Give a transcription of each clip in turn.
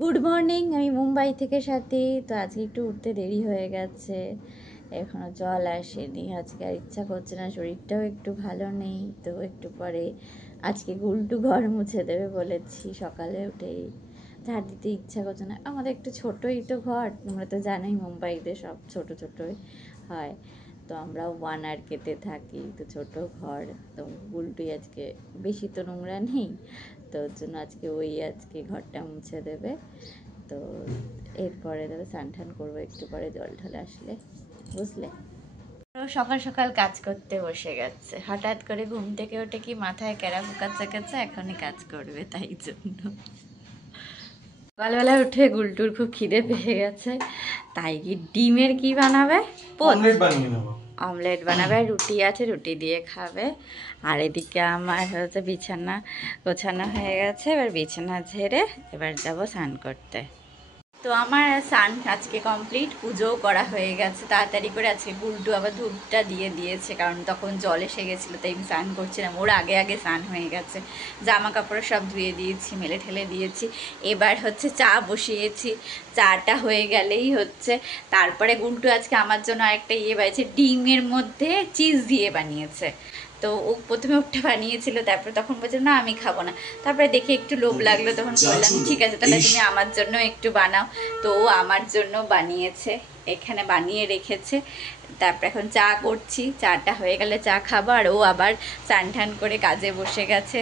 Good morning. আমি মুম্বাই থেকে সাথী। তো আজকে একটু উঠতে দেরি হয়ে গেছে, এখনো জল আসেনি। আজকে আর ইচ্ছা করছে না, শরীরটাও একটু ভালো নেই। তো একটু পরে আজকে গুলটু ঘর মুছে দেবে বলেছি। সকালে উঠেই ঝাড় দিতে ইচ্ছা করছে না। আমাদের একটু ছোটোই তো ঘর, তোমরা তো জানোই মুম্বাইতে সব ছোট ছোটোই হয়। তো আমরা ওয়ান আর কেতে থাকি, তো ছোট ঘর। তো গুলটুই আজকে বেশি তো নোংরা নেই, তো ওর জন্য আজকে ঘরটা মুছে দেবে। তো এরপরে ধরো স্নান টান করবো একটু পরে, জল ঢালে আসলে, বুঝলে। সকাল সকাল কাজ করতে বসে গেছে, হঠাৎ করে ঘুম থেকে উঠে কি মাথায় ক্যারা ফুকাচ্ছে কাছে এখনই কাজ করবে, তাই জন্য। সকালবেলা উঠে গুলটুর খুব খিদে পেয়ে গেছে, তাই কি ডিমের কি বানাবে, অমলেট বানাবে। রুটি আছে, রুটি দিয়ে খাবে। আর এদিকে আমার হচ্ছে বিছানা গোছানো হয়ে গেছে, এবার বিছানা ঝেড়ে এবার যাবো স্নান করতে। তো আমার স্নান আজকে কমপ্লিট, পুজোও করা হয়ে গেছে তাড়াতাড়ি করে। আজকে গুলটু আবার ধূপটা দিয়ে দিয়েছে, কারণ তখন জল এসে গেছিলো, তাই আমি স্নান করছিলাম। ওর আগে আগে স্নান হয়ে গেছে, জামা কাপড় সব ধুয়ে দিয়েছি, মেলে ঠেলে দিয়েছি। এবার হচ্ছে চা বসিয়েছি, চাটা হয়ে গেলেই হচ্ছে তারপরে গুলটু আজকে আমার জন্য আরেকটা বানিয়েছে, ডিমের মধ্যে চিজ দিয়ে বানিয়েছে। তো ও প্রথমে ওটা বানিয়েছিল, তারপরে তখন বলছে না আমি খাবো না। তারপরে দেখে একটু লোভ লাগলো, তখন বললাম ঠিক আছে তাহলে তুমি আমার জন্য একটু বানাও। তো ও আমার জন্য বানিয়েছে, এখানে বানিয়ে রেখেছে। তারপরে এখন চা করছি, চাটা হয়ে গেলে চা খাবো। আর ও আবার স্নান টান করে কাজে বসে গেছে।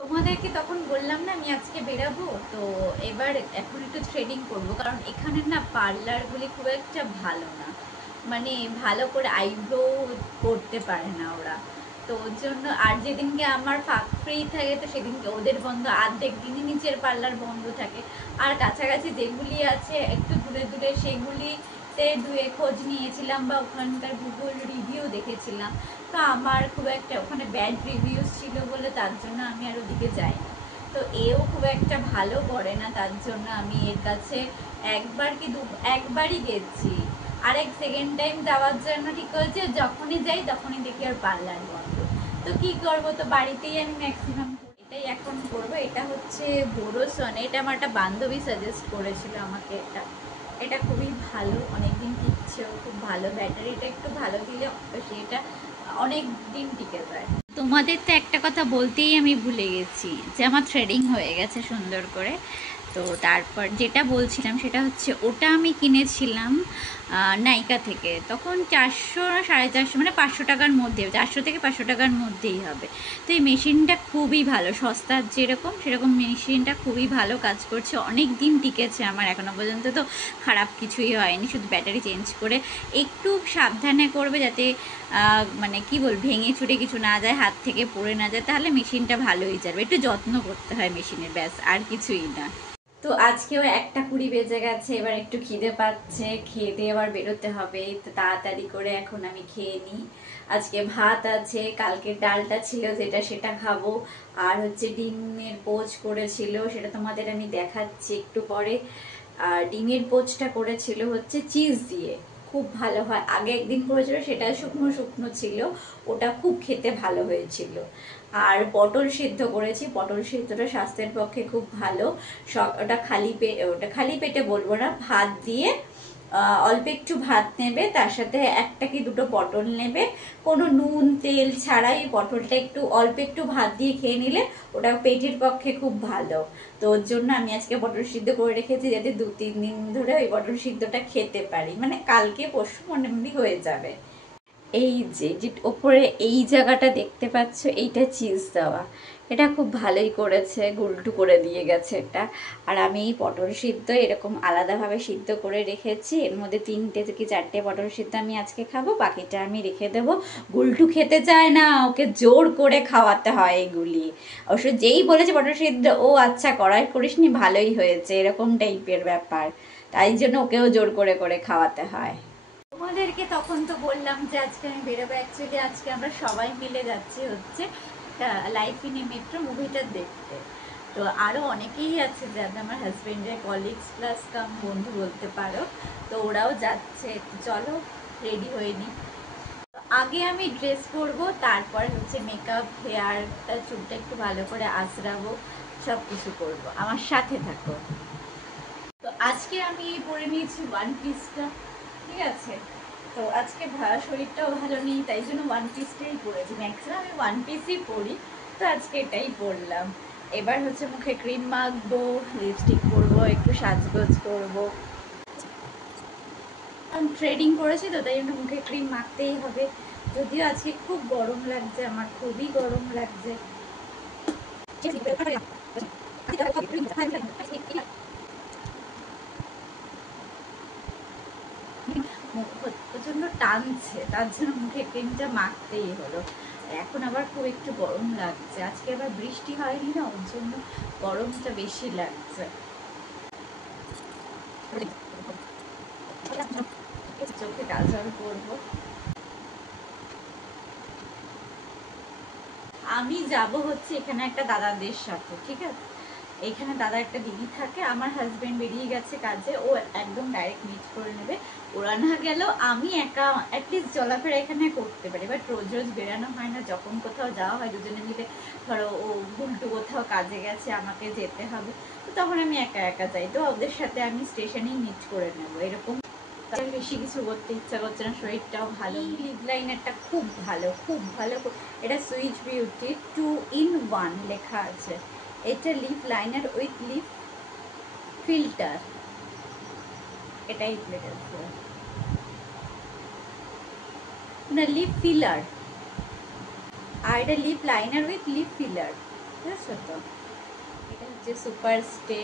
তোমাদেরকে তখন বললাম না আমি আজকে বেরাবো, তো এবার এখন একটু থ্রেডিং করবো, কারণ এখানে না পার্লারগুলি খুব একটা ভালো না, মানে ভালো করে আইব্রো করতে পারে না ওরা। তো ওর জন্য আর যেদিনকে আমার ফ্রি থাকে তো সেদিনকে ওদের বন্ধ, অর্ধেক দিনই নিচের পার্লার বন্ধ থাকে। আর কাছাকাছি যেগুলি আছে একটু দূরে দূরে সেগুলিতে দুয়ে খোঁজ নিয়েছিলাম বা ওখানকার গুগল রিভিউ দেখেছিলাম। তো আমার খুব একটা ওখানে ব্যাড রিভিউজ ছিল বলে তার জন্য আমি আর ওদিকে যাইনি। তো এও খুব একটা ভালো করে না, তার জন্য আমি এর কাছে একবারই গেছি। আরেক সেকেন্ড টাইম যাওয়ার জন্য ঠিক হয়েছে, যখনই যাই তখনই দেখি আর পার্লার বন্ধ। তো কি করব, তো বাড়িতেই আমি ম্যাক্সিমাম এটাই এখন করবো। এটা হচ্ছে বোরোসন, এটা আমার একটা বান্ধবী সাজেস্ট করেছিল আমাকে। এটা খুবই ভালো, অনেকদিন টিকছেও, খুব ভালো। ব্যাটারিটা একটু ভালো দিলে সেটা অনেক দিন টিকে যায়। তোমাদের তো একটা কথা বলতেই আমি ভুলে গেছি, যে আমার থ্রেডিং হয়ে গেছে সুন্দর করে। তো তারপর যেটা বলছিলাম সেটা হচ্ছে ওটা আমি কিনেছিলাম নাইকা থেকে, তখন 400 450, মানে 500 টাকার মধ্যে, 400 থেকে 500 টাকার মধ্যেই হবে। তো এই মেশিনটা খুবই ভালো, সস্তার যেরকম সেরকম মেশিনটা খুবই ভালো কাজ করছে, অনেক দিন টিকেছে আমার এখনও পর্যন্ত। তো খারাপ কিছুই হয়নি, শুধু ব্যাটারি চেঞ্জ করে একটু সাবধানে করবে, যাতে মানে কি বল ভেঙে চুরে কিছু না যায়, হাত থেকে পড়ে না যায়, তাহলে মেশিনটা ভালোই যাবে। একটু যত্ন করতে হয় মেশিনের, ব্যাস আর কিছুই না। তো আজকেও 1:20 বেজে গেছে, এবার একটু খিদে পাচ্ছে, খেয়ে দিয়ে আবার বেরোতে হবে। তো তাড়াতাড়ি করে এখন আমি খেয়ে নিই। আজকে ভাত আছে, কালকের ডালটা ছিল যেটা সেটা খাবো। আর হচ্ছে ডিমের পোচ করেছিল, সেটা তোমাদের আমি দেখাচ্ছি একটু পরে। আর ডিমের পোচটা করেছিল হচ্ছে চিজ দিয়ে, খুব ভালো হয়। আগে একদিন করেছিল, সেটা শুকনো শুকনো ছিল, ওটা খুব খেতে ভালো হয়েছিল। আর পটল সিদ্ধ করেছি, পটল সিদ্ধটা স্বাস্থ্যের পক্ষে খুব ভালো। ওটা খালি পেটে বলবো না, ভাত দিয়ে অল্প একটু ভাত নেবে, তার সাথে একটা কি দুটো পটল নেবে, কোনো নুন তেল ছাড়াই পটলটা একটু অল্প একটু ভাত দিয়ে খেয়ে নিলে ওটা পেটের পক্ষে খুব ভালো। তো ওর জন্য আমি আজকে পটল সিদ্ধ করে রেখেছি, যাতে 2-3 দিন ধরে ওই পটল সিদ্ধটা খেতে পারি, মানে কালকে পরশু মোটামুটি হয়ে যাবে। এই যে ওপরে এই জায়গাটা দেখতে পাচ্ছ, এইটা চিজ দেওয়া, এটা খুব ভালোই করেছে, গুলটু করে দিয়ে গেছে এটা। আর আমি এই পটল সিদ্ধ এরকম আলাদাভাবে সিদ্ধ করে রেখেছি, এর মধ্যে 3টে থেকে 4টে পটল সিদ্ধ আমি আজকে খাবো, বাকিটা আমি রেখে দেবো। গুলটু খেতে চায় না, ওকে জোর করে খাওয়াতে হয় এগুলি। অবশ্য যেই বলেছে পটল সিদ্ধ, ও আচ্ছা করাই করিসনি, ভালোই হয়েছে, এরকম টাইপের ব্যাপার। তাই জন্য ওকেও জোর করে করে খাওয়াতে হয়। তোমাদেরকে তখন তো বললাম যে আজকে আমি বেরোবো, অ্যাকচুয়ালি আজকে আমরা সবাই মিলে যাচ্ছি হচ্ছে লাইফ ইন এ মেট্রো মুভিটা দেখতে। তো আরও অনেকেই আছে যারা আমার হাজব্যান্ডের কলিগস প্লাস কাম বন্ধু বলতে পারো, তো ওরাও যাচ্ছে। চলো রেডি হয়ে নি। আগে আমি ড্রেস পরবো, তারপর হচ্ছে মেকআপ, হেয়ারটা, চুলটা একটু ভালো করে আঁচড়াবো, সব কিছু করবো। আমার সাথে থাকো। আজকে আমি পরে নিয়েছি ওয়ান পিসটা, ঠিক আছে। তো আজকে শরীরটাও ভালো নেই, তাই জন্য ওয়ান পিসটাই পরেছি। ম্যাক্সিমাম আমি ওয়ান পিসই পরি, তো আজকে এটাই পরলাম। এবার হচ্ছে মুখে ক্রিম মাখবো, লিপস্টিক পরবো, একটু সাজগোজ করবো। ট্রেডিং করেছি তো, তাই জন্য মুখে ক্রিম মাখতেই হবে। যদিও আজকে খুব গরম লাগছে, আমার খুবই গরম লাগছে। মুখ প্রচন্ড টানছে, তার জন্য মুখে ক্রিমটা মাখতেই হলো। এখন আবার খুব একটু গরম লাগছে, আজকে আবার বৃষ্টি হয়নি না, ওর জন্য গরমটা বেশি লাগছে। চোখে কাজল করবো। আমি যাব হচ্ছে এখানে একটা দাদাদের সাথে, ঠিক আছে। এখানে দাদা একটা দিদি থাকে, আমার হাজবেন্ড বেরিয়ে গেছে কাজে, ও একদম ডাইরেক্ট মিট করে নেবে। ওরা না গেলেও আমি একা অ্যাটলিস্ট চলাফেরা এখানে করতে পারি, বাট রোজ রোজ বেরানো হয় না। যখন কোথাও যাওয়া হয় দুজনে মিলে, ধরো ও ভুলটু কোথাও কাজে গেছে, আমাকে যেতে হবে, তো তখন আমি একা একা যাই। তো ওদের সাথে আমি স্টেশনেই মিট করে নেবো, এরকম। বেশি কিছু করতে ইচ্ছা করছে না, শরীরটাও ভালো। লিপ লাইনারটা খুব ভালো, খুব ভালো। এটা সুইচ বিউটি 2 in 1 লেখা আছে। এটা lip liner with lip filter, এটাই লেখা না, লিপ ফিলার। আর এটা lip liner with lip filler, ঠিক আছে। তো এটা হচ্ছে সুপার স্টে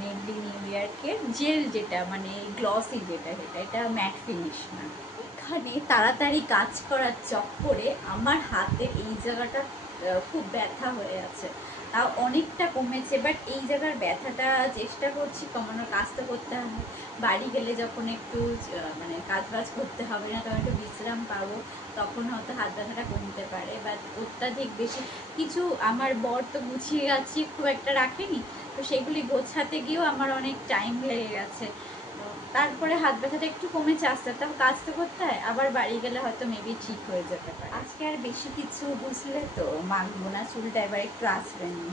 মেনলি নিউ ইয়র্কের জেল, যেটা মানে গ্লসি যেটা, এটা ম্যাট ফিনিশ না। এখানে তাড়াতাড়ি কাজ করার চক্করে আমার হাতের এই জায়গাটা খুব ব্যথা হয়ে আছে, তাও অনেকটা কমেছে। বাট এই জায়গার ব্যথাটা চেষ্টা করছি কমানোর, কাজ তো করতে হবে। বাড়ি গেলে যখন একটু মানে কাজ বাজ করতে হবে না, তখন একটু বিশ্রাম পাবো, তখন হয়তো হাত ব্যথাটা কমতে পারে। বাট অত্যাধিক বেশি কিছু, আমার বর তো গুছিয়ে গাছিয়ে খুব একটা রাখেনি, তো সেগুলি গোছাতে গিয়েও আমার অনেক টাইম লেগে গেছে। তারপরে হাত ব্যথাটা একটু কমেছে আস্তে আস্তে, কাজ তো করতে হয়। আবার বাড়ি গেলে হয়তো মেবি ঠিক হয়ে যেতে পারে। আজকে আর বেশি কিছু বুঝলে তো মাখবো না, চুলটা এবার একটু আঁচড়েনি।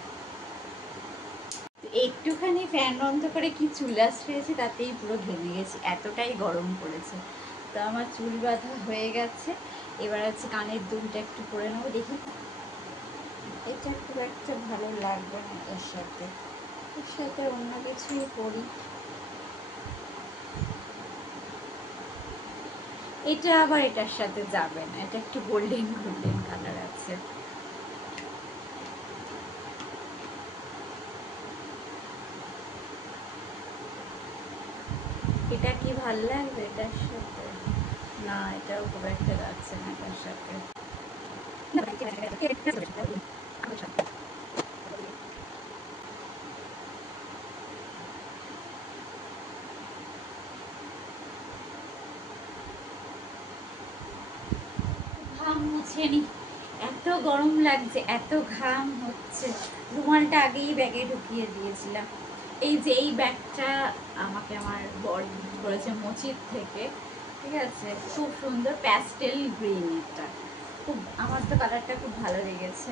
একটুখানি ফ্যান বন্ধ করে কি চুল আঁচড়েছি, তাতেই পুরো ঘেমে গেছি, এতটাই গরম পড়েছে। তো আমার চুল বাঁধা হয়ে গেছে, এবার হচ্ছে কানের দুলটা একটু পরে নেবো। দেখি, এটা খুব একটা ভালো লাগবে না এর সাথে, এর সাথে অন্য কিছুই পরি। এটা আবার এটার সাথে যাবে না, এটা একটু গোল্ডেন গোল্ডেন কালার আছে। এটা কি ভাল লাগবে এটার সাথে? না, এটাও খুব একটা যাচ্ছে না এটার সাথে। ঘাম মুছে নি, এত গরম লাগছে, এত ঘাম হচ্ছে। রুমালটা আগেই ব্যাগে ঢুকিয়ে দিয়েছিলাম। এই যে এই ব্যাগটা আমাকে আমার বর করেছে মচির থেকে, ঠিক আছে। খুব সুন্দর প্যাস্টেল গ্রিন, এটা খুব, আমার তো কালারটা খুব ভালো লেগেছে।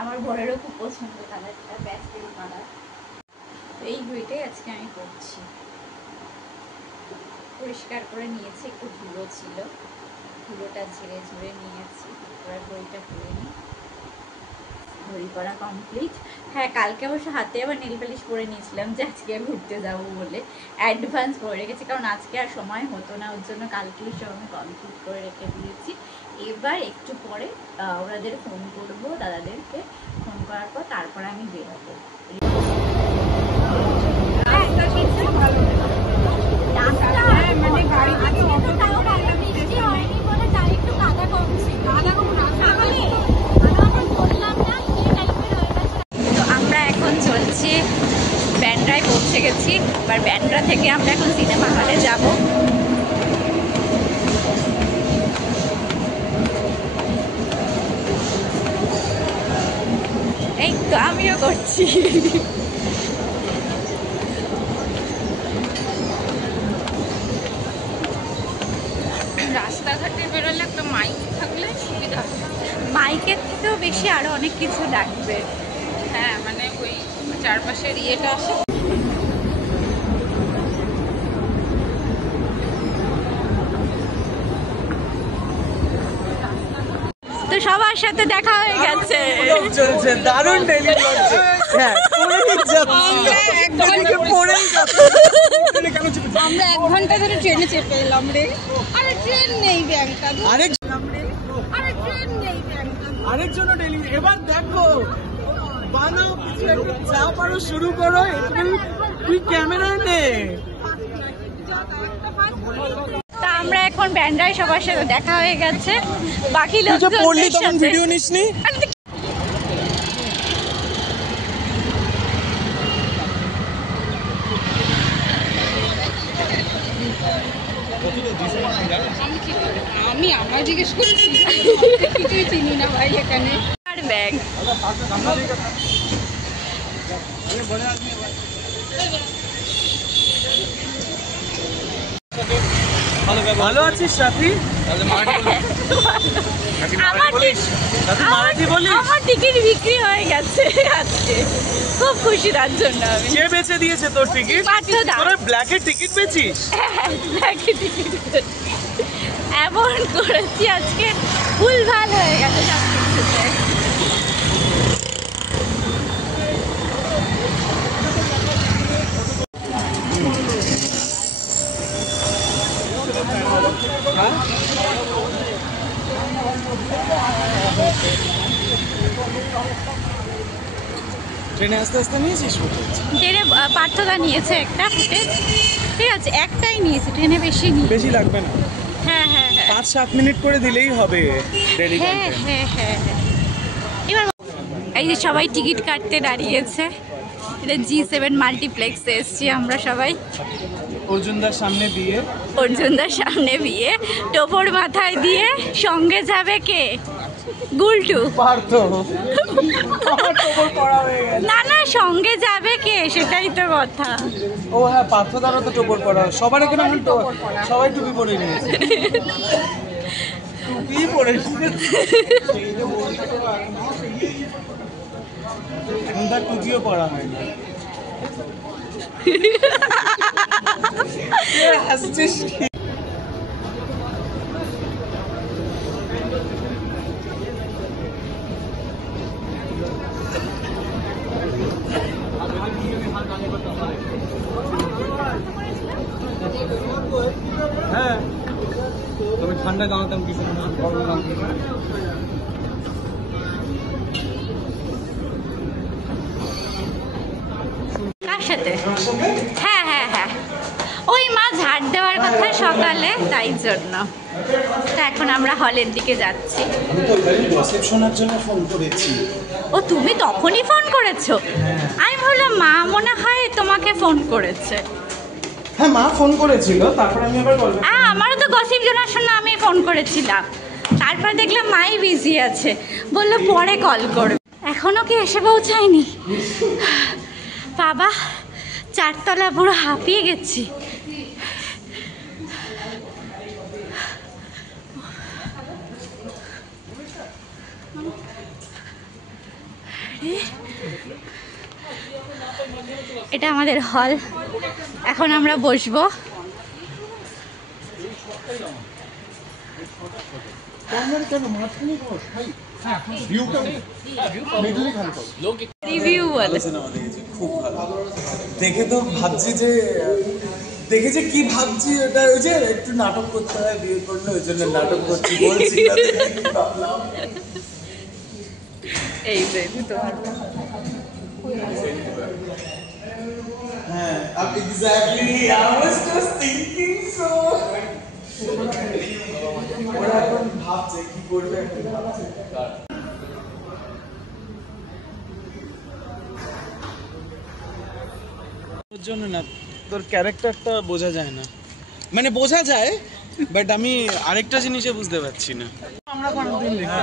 আমার বরেরও খুব পছন্দ কালারটা, প্যাস্টেল কালার। এই বইটাই আজকে আমি পড়ছি। পরিষ্কার করে নিয়েছি, একটু ধুলো ছিল, ধুলোটা ঝেড়ে ঝুড়ে নিয়েছি। এবার বইটা পড়ে নিই। ঘড়ি পরা কমপ্লিট। হ্যাঁ, কালকে অবশ্য হাতে আবার নেল পালিশ পরে নিয়েছিলাম, যে আজকে ঘুরতে যাবো বলে অ্যাডভান্স করে রেখেছি, কারণ আজকে আর সময় হতো না, ওর জন্য কালকেই সব আমি কমপ্লিট করে রেখে দিয়েছি। এবার একটু পরে ওনাদের ফোন করবো, দাদাদেরকে ফোন করার পর তারপর আমি বেরোবো। মানে গাড়ি থেকে বৃষ্টি হয়নি বলে তাই একটু কাদা কম ছিল। তো আমরা এখন চলছি ব্যান্ড্রায়, পৌঁছে গেছি। এবার ব্যান্ড্রা থেকে আমরা এখন সিনেমা হলে যাব। এই তো আমিও করছি। রাস্তাঘাটে বেরোলে একটা মাইক থাকলে সুবিধা, মাইকের থেকেও বেশি আরো অনেক কিছু লাগবে। হ্যাঁ, মানে ওই চারপাশের ইয়েটা আসে। সবার সাথে দেখা হয়ে গেছে। চলছে দারুণ ডেইলি চলছে। হ্যাঁ পড়েই যাচ্ছি আমরা 1 ঘন্টা ধরে ট্রেনে চেপে এলাম রে। আরে ট্রেন নেই ব্যাংকা, আরে ট্রেন নেই ব্যাংকা। আরেকজনও ডেইলি। এবার দেখো বানাও কিছু একটা, যা পারো শুরু করো। তুই ক্যামেরা নে। তা আমরা এখন ব্যান্ডায় সবার সাথে দেখা হয়ে গেছে। বাকি লোকজন পড়লি তখন ভিডিও নিসনি? আমি আমার জিজ্ঞেস করছি, কিছুই চিনি না ভাই এখানে। আর ব্যাগ ভালো আছিস সাথী? মারাঠি বলিস? আমার টিকিট বিক্রি হয়ে গেছে আজকে, খুব খুশি তার জন্য। আমি কে বেচে দিয়েছে তোর টিকিট? তোরা ব্ল্যাকের টিকিট বেচিস? ব্ল্যাকের টিকিট এমন করেছি আজকে, ভুলভাল হয়ে গেছে সব কিছুতে। ট্রেনে আস্তে আস্তে নিয়েছিস? ট্রেনে পার্থদা নিয়েছে একটা ফুটেজ, ঠিক আছে, একটাই নিয়েছে, ট্রেনে বেশি নিয়ে। বেশি লাগবে না। হ্যাঁ হ্যাঁ হ্যাঁ 5-7 মিনিট করে দিলেই হবে। হ্যাঁ হ্যাঁ হ্যাঁ। এবার এই যে সবাই টিকিট কাটতে দাঁড়িয়েছে, এটা G7 মাল্টিপ্লেক্সে এসছি আমরা সবাই। অর্জুনদার সামনে বিয়ে, অর্জুনদার সামনে বিয়ে, টোপর মাথায় দিয়ে। সঙ্গে যাবে কে? গুলটু। পার্থ। না না, সঙ্গে যাবে কে সেটাই তো কথা। ও হ্যাঁ, পার্থ দ্বারা তো টোপর পড়া। সবার এখানে সবাই টুপি পরে নিয়েছে। টুপি পরে এখন তার টুপিও পরা হয় না। হাসছিস কি? হ্যাঁ তবে ঠান্ডা গাওয়াতাম কিছু গরম গান। কার সাথে? হ্যাঁ হ্যাঁ হ্যাঁ, ওই মা ঝাড় দেওয়ার কথা সকালে, তাই জন্য। তা এখন আমরা হলের দিকে যাচ্ছি। আমি তো ওখানে গসিপ শোনার জন্য ফোন করেছি। ও তুমি তখনই ফোন করেছো? আমি ভাবলাম মা মনে হয় তোমাকে ফোন করেছে। হ্যাঁ মা ফোন করেছিল, তারপর আমি আবার বললাম। আমারও তো গসিপ জানার জন্য আমি ফোন করেছিলাম, তারপর দেখলাম মাই বিজি আছে, বললো পরে কল করবে। এখনো কি এসে পৌঁছায়নি? বাবা 4 তলা পুরো হাঁপিয়ে গেছি। এটা আমাদের হল, এখন আমরা বসবো। রিভিউ বলে খুব ভালো দেখে তো ভাবছি যে দেখেছে কি ভাবছি, ওটা ওই যে একটু নাটক করতে হয় বিয়ে করলে, ওই জন্য নাটক করছি বলছি। এই যে তোমার হ্যাঁ exactly I was just thinking so. ওরা এখন ভাবছে কি করবে, এখন ভাবছে। ওর জন্য না, তোর ক্যারেক্টারটা বোঝা যায় না, মানে বোঝা যায় বাট আমি আরেকটা জিনিসে বুঝতে পারছি না। আমরা কোনদিন দেখি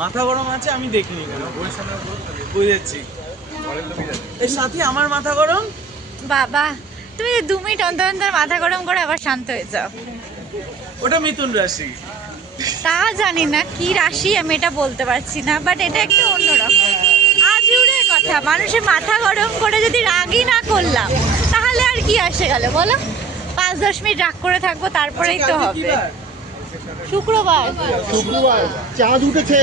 মাথা গরম আছে, আমি দেখিনি কেন, বুঝেছি। এর সাথে আমার মাথা গরম। বাবা তুমি 2 মিনিট অন্তর অন্তর মাথা গরম করে আবার শান্ত হয়ে যাও। ওটা মিথুন রাশি। তা জানি না কি রাশি, আমি এটা বলতে পারছি না, বাট এটা একটু অন্যরকম। আজুড়ে কথা, মানুষের মাথা গরম করে যদি রাগই না করলাম তাহলে আর কি আসে গেল বলো? 5-10 মিনিট রাগ করে থাকবো, তারপরেই তো হবে। শুক্রবার চাঁদ উঠেছে।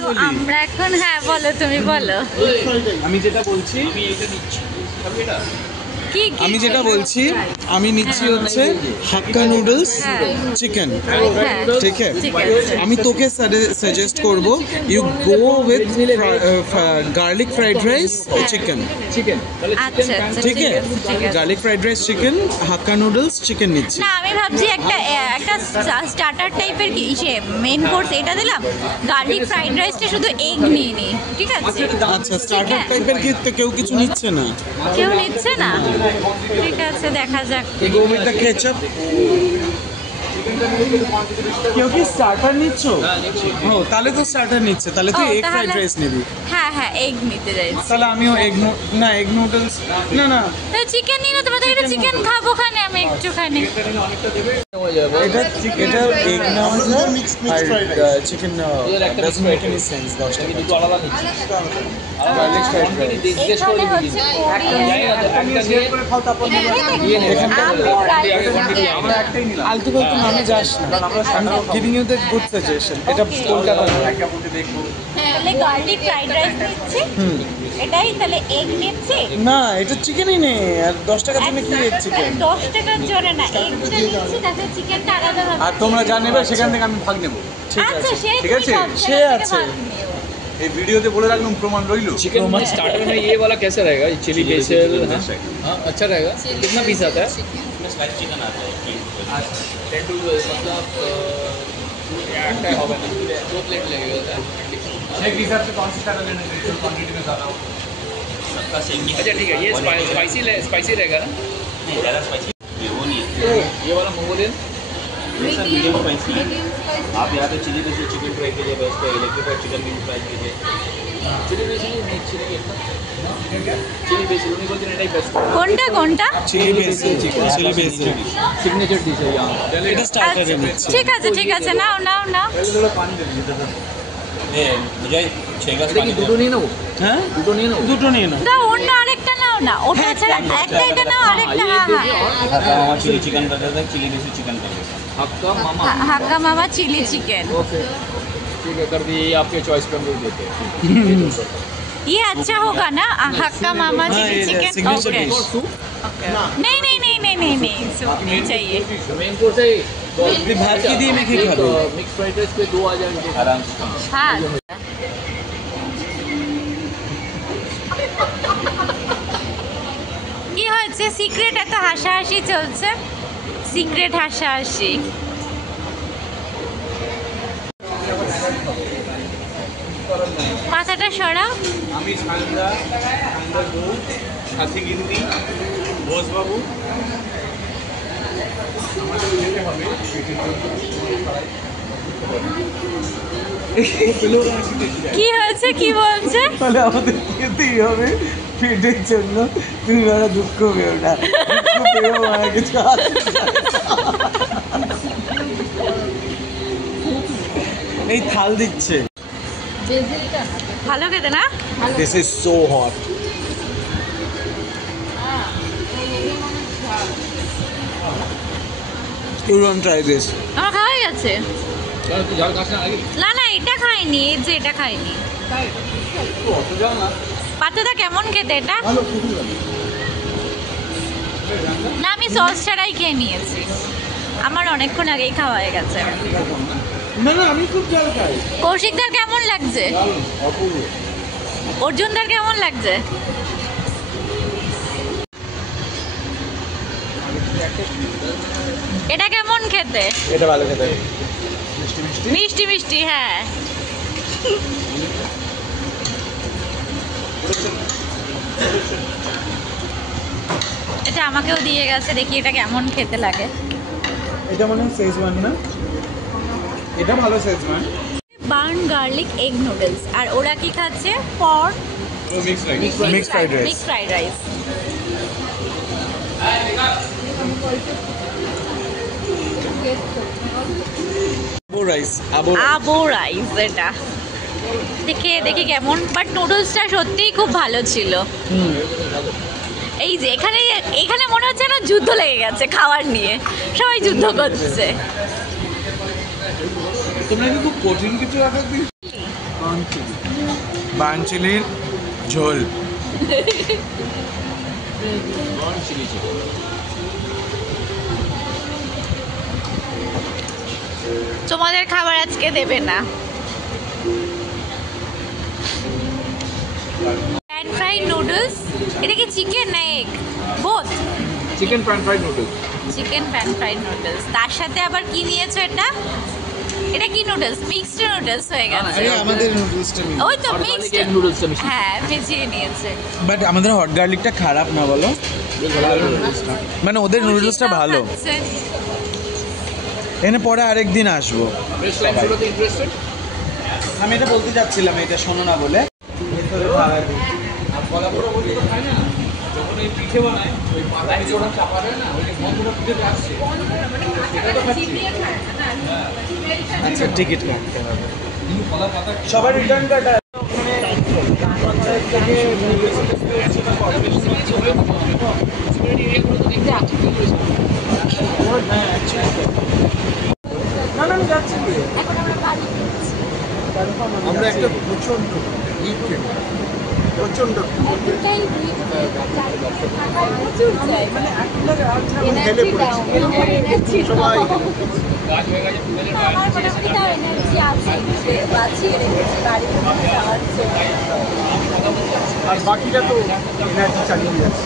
তো আমরা এখন, হ্যাঁ বলো, তুমি বলো। আমি যেটা বলছি কি আমি যেটা বলছি আমি নিচ্ছি হচ্ছে হাক্কা নুডলস চিকেন, ঠিক আছে? আমি তোকে সাজেস্ট করব you go with garlic fried rice chicken, আচ্ছা আচ্ছা, ঠিক আছে? Garlic fried rice chicken, hakka noodles chicken নিচ্ছি। না আমি ভাবছি একটা স্টার্টার টাইপের কি সে মেন কোর্স এটা দিলাম, গার্লিক ফ্রাইড রাইসটা শুধু এগ নিয়ে নি, ঠিক আছে? আচ্ছা, স্টার্টার টাইপের কি তো কেউ কিছু নিচ্ছে না? কেউ নিচ্ছে না, ঠিক আছে দেখা যাক। Go with the ketchup. কেউ কি স্টার্টার নিচ্ছ? ও তাহলে তো স্টার্টার নিচ্ছে, তাহলে তুই ও, এগ ফ্রাইড তাহলে- রাইস নিবি। হ্যাঁ হ্যাঁ এগ নিতে চাইছি। তাহলে আমিও এগ নুডলস না না তাহলে চিকেন নিয়ে না, তোমাদের এটা চিকেন খাবো খানে আমি একটুখানি। এটা এটা এগ নেওয়া যায় আর chicken doesn't make any sense. 10 টাকা দুটো আলাদা নিচ্ছি। গার্লিক ফ্রাইড রাইস এখানে হচ্ছে আলতু ফালতু নামে যাস না। আমি giving you the good suggestion. এটা কলকাতা না। তাহলে গার্লিক ফ্রাইড রাইস নিচ্ছি, এটাই তাহলে এগ নিচ্ছি। না এটা চিকেনই নেই, আর 10 টাকার জন্য কি এগ চিকেন? 10 টাকার জন্য না, এগটা নিচ্ছি, তাতে চিকেনটা আলাদা হবে। আর তোমরা যা নেবে সেখান থেকে আমি ভাগ নেব। ঠিক আচ্ছা আছে, সে ঠিক আছে? সে আছে। এই ভিডিওতে বলে রাখলাম, প্রমাণ রইলো। चिकन में स्टार्टर में ये वाला कैसा रहेगा? ये चिली बेसल, हाँ अच्छा रहेगा। कितना पीस आता है? इसमें स्लाइस चिकन आता है कि टेंडू मतलब आटा होगा ना, 2 प्लेट लगेगा। एक हिसाब से कौन सी स्टार्टर लेना चाहिए, क्वांटिटी में ज़्यादा हो। सबका सेम ही अच्छा ठीक है, ये स्पाइसी रहेगा ना? नहीं ज़्यादा स्पाइसी ये वो नहीं है। ये वाला मंगोलियन ऐसा मीडियम स्पाइसी है। आप यहाँ पे चिली बेसिल चिकन ट्राई कीजिए, उसको इलेक्ट्रिफाइड चिकन भी ट्राई कीजिए। चिली बेसिल नहीं, चिली बेसिल उन्हीं को देने टाइप बेस्ट কোনটা কোনটা? Chilli basil chilli basil signature dish है यहाँ। এটা স্টার্টারে নিচ্ছি। ঠিক আছে নাও নাও নাও। ये मुझे 6 ग्लास पानी लेकिन दूधो नहीं है ना वो, হ্যাঁ दूधो नहीं है ना वो। দুটো নিয়ে নাও। দাও অন্য আরেকটা নাও না, ওটা ছাড়া একটা এটা নাও, আরেকটা হ্যাঁ হ্যাঁ मामा चिली चिकन कर देता है, चिली बेसिल चिकन कर देता है। हक्का मामा। হাক্কা মামা চিলি চিকেন। ओके ठीक है, कर दिए। ये आपके चॉइस पे हम लोग देते हैं। ये अच्छा होगा ना, हक्का मामा हाँ, चिली ये चिकन? signature okay dish। नहीं नहीं नहीं नहीं नहीं नहीं सूप नहीं चाहिए। मेन कोर्स है তুই ভাত কি দিয়ে মেখে খাবি? मिक्स फ्राइड राइस पे 2 आ जाएंगे आराम से खाओ। हाँ কি হয়েছে? সিক্রেট এত হাসাহাসি চলছে, সিক্রেট হাসাহাসি। মাথাটা সরাও। আমি সান্দা বউ, সাথী গিন্দি, বোসবাবু। আমাদের যেতে হবে পেটের জন্য। কি হয়েছে কি বলছে? তাহলে আমাদের খেতেই হবে পেটের জন্য। তুমি ওরা দুঃখ পেও না, দুঃখ পেও মারা কিছু আছে। এই থাল দিচ্ছে। ভালো খেতে না? This is so hot. You don't try this. আমার খাওয়া গেছে। चल तू झाड़ काटना आगे। না না এটা খাইনি, এই যে এটা খাইনি। পাতাটা কেমন খেতে এটা? না আমি সস ছাড়াই খেয়ে নিয়েছি, আমার অনেকক্ষণ আগেই খাওয়া হয়ে গেছে। না না আমি খুব জল খাই। কৌশিকদার কেমন লাগছে? অর্জুনদার কেমন লাগছে? এটা কেমন খেতে? এটা ভালো খেতে। মিষ্টি মিষ্টি হ্যাঁ। এটা আমাকেও দিয়ে গেছে, দেখি এটা কেমন খেতে লাগে। এটা মনে হয় শেজওয়ান না, এটা ভালো schezwan. Burnt garlic egg noodles. আর ওরা কি খাচ্ছে? Pork Mixed fried rice. Mixed fried rice. আবো রাইস, আবো রাইস। এটা দেখে দেখি কেমন, বাট নুডলসটা সত্যিই খুব ভালো ছিল। এই যে এখানে এখানে মনে হচ্ছে না যুদ্ধ লেগে গেছে খাবার নিয়ে, সবাই যুদ্ধ করছে। তোমরা কি খুব কঠিন কিছু অর্ডার দিই? বান চিলির ঝোল। তোমাদের খাবার আজকে দেবে না। Pan fried noodles. এটা কি চিকেন না egg? Both. Chicken pan fried noodles. Chicken pan fried noodles. তার সাথে আবার কি নিয়েছো এটা? এটা কি নুডলস? মিক্সড নুডলস হয়ে গেছে। আরে আমাদের নুডলসটা নেই। ওই তো মিক্সড এগ নুডলসটা মিশিয়ে। হ্যাঁ, মিশিয়ে নিয়েছে। বাট আমাদের হট গার্লিকটা খারাপ না বলো? মানে ওদের নুডলসটা ভালো। খাচ্ছে। এখানে পরে আরেকদিন আসবো। ফ্রেশ লাইম শুরুতে ইন্টারেস্টেড? আমি এটা বলতে চাচ্ছিলাম, এটা শোনো না বলে। ভেতরে ভাড়া দিই। যখন এই পিঠে বানায় ওই পাতায় যে ওরা চাপা দেয় না, ওই যে গন্ধটা পিঠেতে আসছে। আচ্ছা, টিকিট কাটতে হবে। সবার রিটার্ন কাটা। না না, আমি যাচ্ছি। আমরা একটা প্রচন্ড প্রচন্ড হেলে পড়েছি সবাই। গাছ হয়ে গেছে, ফুলের গাছ। আর বাকিটা তো এনার্জি চালিয়ে যাচ্ছে।